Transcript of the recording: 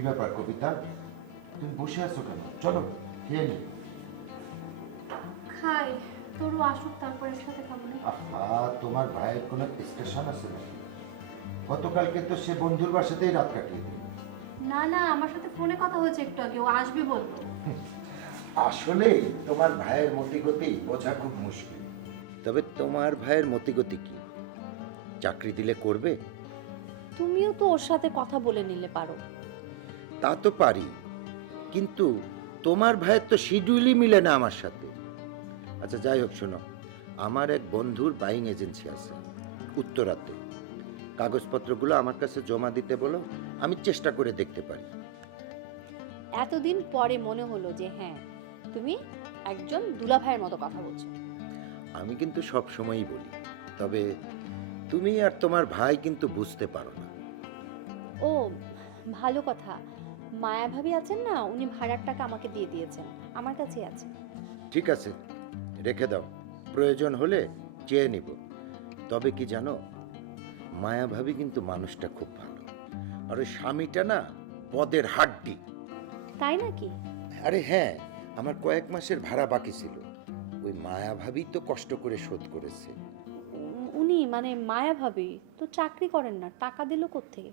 কি ব্যাপার কবিতা, তুমি বসে আছো কেন? চলো খেয়ে নি। খাই, তোরও আসুক তারপর একসাথে খাবো না। আহা, তোমার ভাইয়ের কোনো স্টেশন আছে না? গতকালকে তো সে বন্ধুর বাসাতেই রাত কাটিয়ে দিল। না না, আমার সাথে ফোনে কথা হয়েছে একটু আগে, ও আসবে বললো। আসলে তোমার ভাইয়ের মতিগতি বোঝা খুব মুশকিল। তবে তোমার ভাইয়ের মতিগতি কি? চাকরি দিলে করবে? তুমিও তো ওর সাথে কথা বলে নিলে পারো। তা তো পারি, কিন্তু তোমার ভাইয়ের তো শিডিউলই মিলে না আমার সাথে। আচ্ছা যাই হোক, শোনো, আমার এক বন্ধুর বাইং এজেন্সি আছে উত্তরাতে। কাগজপত্রগুলো আমার কাছে জমা দিতে বলো, আমি চেষ্টা করে দেখতে পারি। এতদিন পরে মনে হলো যে হ্যাঁ, তুমি একজন দুলাভাইয়ের মতো কথা বলছো। আমি কিন্তু সব সময়ই বলি, তবে তুমি আর তোমার ভাই কিন্তু বুঝতে পারো না। ও, ভালো কথা। মায়া ভাবি আছেন না, উনি ভাড়ার টাকা আমাকে দিয়ে দিয়েছেন, আমার কাছেই আছে। ঠিক আছে, রেখে দাও, প্রয়োজন হলে চেয়ে নিব। তবে কি জানো, মায়া ভাবি কিন্তু মানুষটা খুব ভালো, আর ওই স্বামীটা না পদের হাড্ডি। তাই নাকি? আরে হ্যাঁ, আমার কয়েক মাসের ভাড়া বাকি ছিল, ওই মায়া ভাবি তো কষ্ট করে শোধ করেছে। উনি মানে মায়া ভাবি তো চাকরি করেন না, টাকা দিল কোত্থেকে?